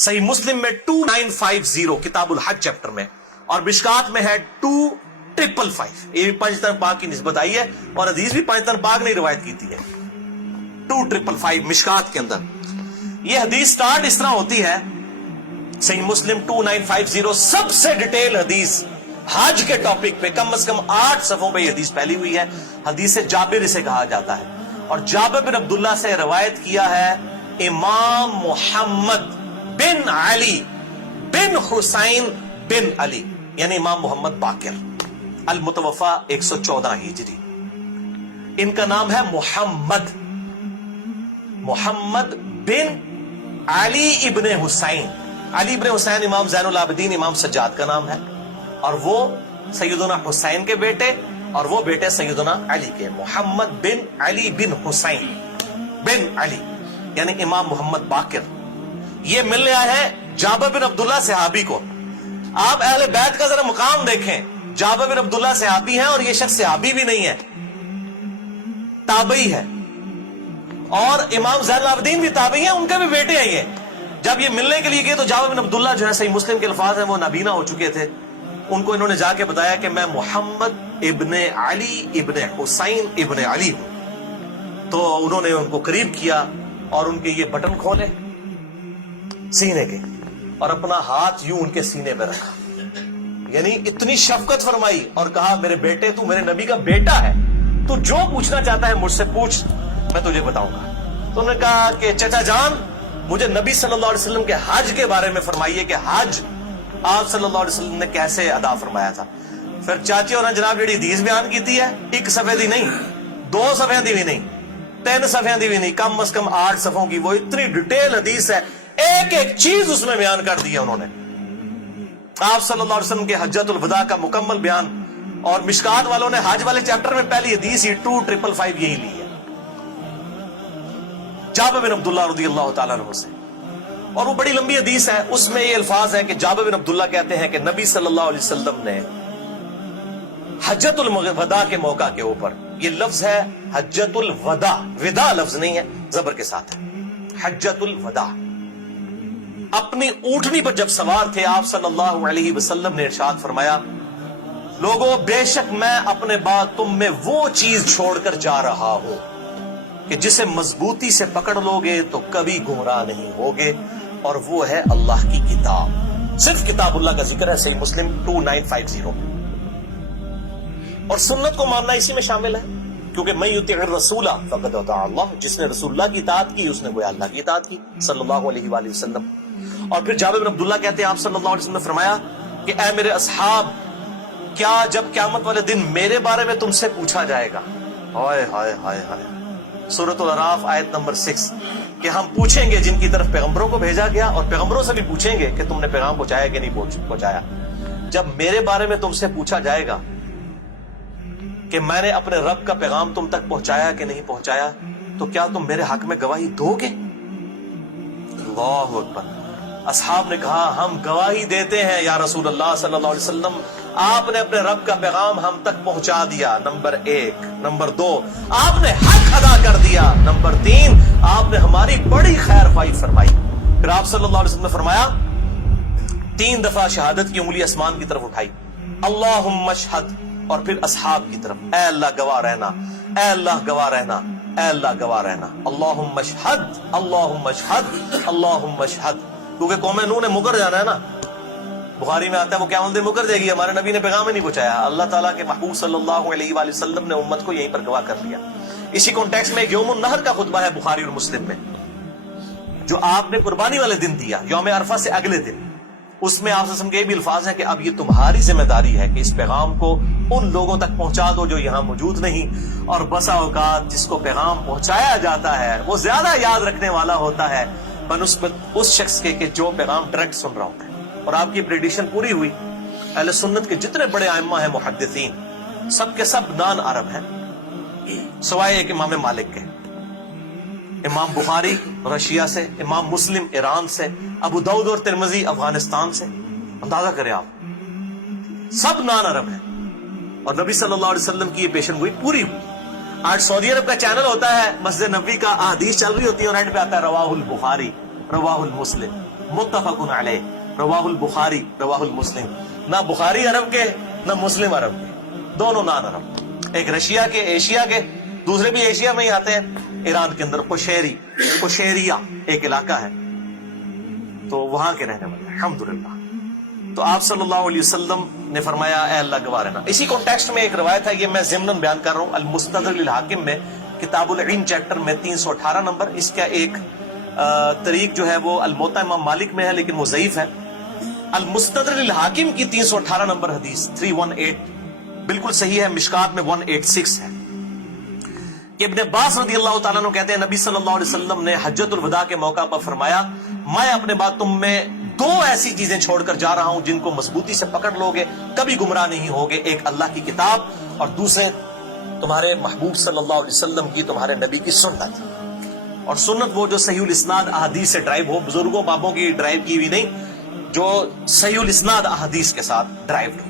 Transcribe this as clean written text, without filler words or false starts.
सही मुस्लिम में 2950 किताबुल हज चैप्टर में, और मिशकात में है 2555। ये भी पंजतन पाक की निस्बत आई है और हदीस भी पंजतन पाक ने रिवायत की है। 2555 मिशकात के अंदर ये हदीस स्टार्ट इस तरह होती है। सही मुस्लिम 2950 सबसे डिटेल हदीस हज के टॉपिक पे कम से कम 8 सफ़ों पे हदीस फैली हुई है। हदीस से जाबिर इसे कहा जाता है, और जाबिर बिन अब्दुल्ला से रवायत किया है इमाम मुहम्मद बिन अली बिन हुसैन बिन अली, यानी इमाम मोहम्मद बाकिर अल मुतवफ़ा 114 हिजरी। इनका नाम है मुहम्मद बिन अली इब्ने हुसैन। अली इब्ने हुसैन इमाम ज़ैनुल आबिदीन इमाम सज्जाद का नाम है, और वो सैयदना हुसैन के बेटे और वो बेटे सैयदना अली के। मुहम्मद बिन अली बिन हुसैन बिन अली यानी इमाम मोहम्मद बाकिर। ये मिलने आए हैं जाबिर बिन अब्दुल्ला सहाबी को। आप अहले बैत का जरा मुकाम देखें। जाबिर बिन अब्दुल्ला सहाबी हैं और ये शख्स सहाबी भी नहीं है, ताबई है, और इमाम ज़ैनुल आबिदीन भी ताबई हैं, उनके भी बेटे हैं ये। जब ये मिलने के लिए गए तो जाबिर बिन अब्दुल्ला जो है, सही मुस्लिम के अल्फाज हैं, वो नाबीना हो चुके थे। उनको इन्होंने जाके बताया कि मैं मोहम्मद इब्ने अली इब्ने हुसैन इब्ने अली हूं। तो उन्होंने उनको करीब किया और उनके ये बटन खोले सीने के, और अपना हाथ यूं उनके सीने पे रखा, यानी इतनी शफकत फरमाई, और कहा मेरे बेटे, तू मेरे नबी का बेटा है, तू जो पूछना चाहता है मुझसे पूछ, मैं तुझे बताऊंगा। तो उन्होंने कहा कि चचा जान, मुझे नबी सल्लल्लाहु अलैहि वसल्लम के हज के बारे में फरमाइए कि हज आप सल्लल्लाहु अलैहि वसल्लम ने कैसे अदा फरमाया था। फिर चाची और जनाब जी हदीस बयान की है, एक सफे दी नहीं, 2 सफे दी भी नहीं, 3 सफे दी भी नहीं, कम से कम 8 सफों की वो इतनी डिटेल हदीस है, एक एक चीज उसमें बयान कर दी है उन्होंने। आप सल्लल्लाहु अलैहि वसल्लम के हज्जतुल वदा का मुकम्मल बयान, और मिशकात वालों ने हज वाले चैप्टर में पहली हदीस ही 2555 यही ली है जाबिर बिन अब्दुल्ला रज़ियल्लाहु तआला अन्हु से। और वो बड़ी लंबी हदीस है, उसमें ये अल्फाज है कि जाबिर बिन अब्दुल्ला कहते हैं कि नबी सल्लल्लाहु अलैहि वसल्लम ने हज्जतुल वदा के मौका के ऊपर, ये लफ्ज है हज्जतुल वदा, विदा लफ्ज नहीं है, जबर के साथ है, हज्जतुल वदा। अपनी ऊंटनी पर जब सवार थे आप सल्लल्लाहु अलैहि वसल्लम ने इरशाद फरमाया, लोगों बेशक मैं अपने बाद तुम में वो चीज छोड़कर जा रहा हूं कि जिसे मजबूती से पकड़ लोगे तो कभी गुमराह नहीं होगे, और वो है अल्लाह की किताब। सिर्फ किताबुल्लाह का जिक्र है सही मुस्लिम 2950। और सुन्नत को मानना इसी में शामिल है, क्योंकि मैं युतिअ रसूला फक़द अता अल्लाह, जिसने रसूलुल्लाह की इताअत की उसने गोया अल्लाह की इताअत की सल्लल्लाहु अलैहि वसल्लम। और फिर जाबिर बिन अब्दुल्ला कहते हैं आप सल्लल्लाहु अलैहि वसल्लम ने फरमाया कि ऐ मेरे असहाब, क्या जब क़यामत वाले दिन मेरे बारे में तुमसे पूछा जाएगा, हाय हाय हाय हाय, सूरतुल अराफ आयत नंबर 6, कि हम पूछेंगे जिनकी तरफ पैगंबरों को भेजा गया, और पैगंबरों से भी पूछेंगे कि तुमने पैगाम पहुंचाया कि नहीं पहुंचाया। जब मेरे बारे में तुमसे पूछा जाएगा कि मैंने अपने रब का पैगाम तुम तक पहुंचाया कि नहीं पहुंचाया, तो क्या तुम मेरे हक में गवाही दोगे? अल्लाहु अकबर। असहाब ने कहा हम गवाही देते हैं या रसूल अल्लाह सल्लल्लाहु अलैहि वसल्लम, आपने अपने रब का पैगाम हम तक पहुंचा दिया, नंबर 1। नंबर 2, आपने हक अदा कर दिया। नंबर 3, आपने हमारी बड़ी खैर ख्वाही फरमाई। फिर आप सल्लल्लाहु अलैहि वसल्लम ने फरमाया, 3 दफा शहादत की उंगली आसमान की तरफ उठाई, अल्लाहुम्मा अशहद, और फिर असहाब की तरफ, ऐ अल्लाह गवाह रहना, ऐ अल्लाह गवाह रहना, ऐ अल्लाह गवाह रहना, अल्लाहुम्मा अशहद, अल्लाहुम्मा अशहद, अल्लाहुम्मा अशहद। क्योंकि कौम नूह ने मुकर जाना है ना, बुखारी में आता है वो क़यामत दिन मुकर जाएगी, हमारे नबी ने पैगाम ही नहीं पहुंचाया। अल्लाह ताला के महबूब सल्लल्लाहु अलैहि वसल्लम ने उम्मत को यहीं पर गवाह कर लिया। इसी कॉन्टेक्स्ट में यौमुन नहर का खुतबा है बुखारी और मुस्लिम में, जो आपने कुर्बानी वाले दिन दिया, यौम अरफा से अगले दिन। उसमें आप के भी अल्फाज है कि अब ये तुम्हारी जिम्मेदारी है कि इस पैगाम को उन लोगों तक पहुंचा दो जो यहां मौजूद नहीं। और बसा औकात जिसको पैगाम पहुंचाया जाता है वो ज्यादा याद रखने वाला होता है बनस्बत उस शख्स के जो पैगाम डायरेक्ट सुन रहा होता है। और आपकी प्रेडिक्शन पूरी हुई। अहले सुन्नत के जितने बड़े आइम्मा हैं मुहद्दिसीन, सब के सब नान अरब हैं, सिवाय एक इमाम मालिक के। इमाम बुखारी रशिया से, इमाम मुस्लिम ईरान से, अबू दाऊद और तिरमिज़ी अफगानिस्तान से। अंदाजा करें आप, सब नान अरब हैं। और नबी सल्लल्लाहु अलैहि वसल्लम की ये पेशन गोई पूरी हुई। आज सऊदी अरब का चैनल होता है, मस्जिद नबवी का हदीस चल रही होती है और एंड पे आता है रवाहुल बुखारी, रवाहुल मुस्लिम। متفق علیہ رواہ البخاری رواہ المسلم. نہ بخاری عرب کے نہ مسلم عرب کے, دونوں نان عرب, ایک رشیا کے, ایشیا کے, دوسرے بھی ایشیا میں ہی آتے ہیں, ایران کے اندر قشیریہ ایک علاقہ ہے, تو وہاں کے رہنے والے الحمدللہ. تو آپ صلی اللہ علیہ وسلم نے فرمایا اے اللہ گواہ رہنا. اسی کانٹیکسٹ میں ایک روایت ہے, یہ میں ضمناً بیان کر رہا ہوں, المستدرک للحاکم میں کتاب العلم چیپٹر میں 318 نمبر. اس کا ایک طریق جو ہے وہ الموطا امام مالک میں ہے لیکن وہ ضعیف ہے. المستدرک للحاکم کی 318 نمبر حدیث 318 بالکل صحیح ہے, مشکات میں 186 ہے کہ ابن عباس رضی اللہ تعالیٰ عنہ کہتے ہیں نبی صلی اللہ علیہ وسلم نے حجۃ الوداع کے موقع پر فرمایا میں اپنے بعد تم میں دو ایسی چیزیں چھوڑ کر جا رہا ہوں جن کو مضبوطی سے پکڑ لوگے کبھی گمراہ نہیں ہوگے, ایک اللہ کی کتاب اور دوسرے تمہارے محبوب صلی اللہ علیہ وسلم کی, تمہارے نبی کی سنت. اور سنت وہ جو صحیح الاسناد احادیث سے ڈرائیو ہو, بزرگوں بابوں کی ڈرائیو کی ہوئی نہیں, جو صحیح الاسناد احادیث کے ساتھ ڈرائیو ہو.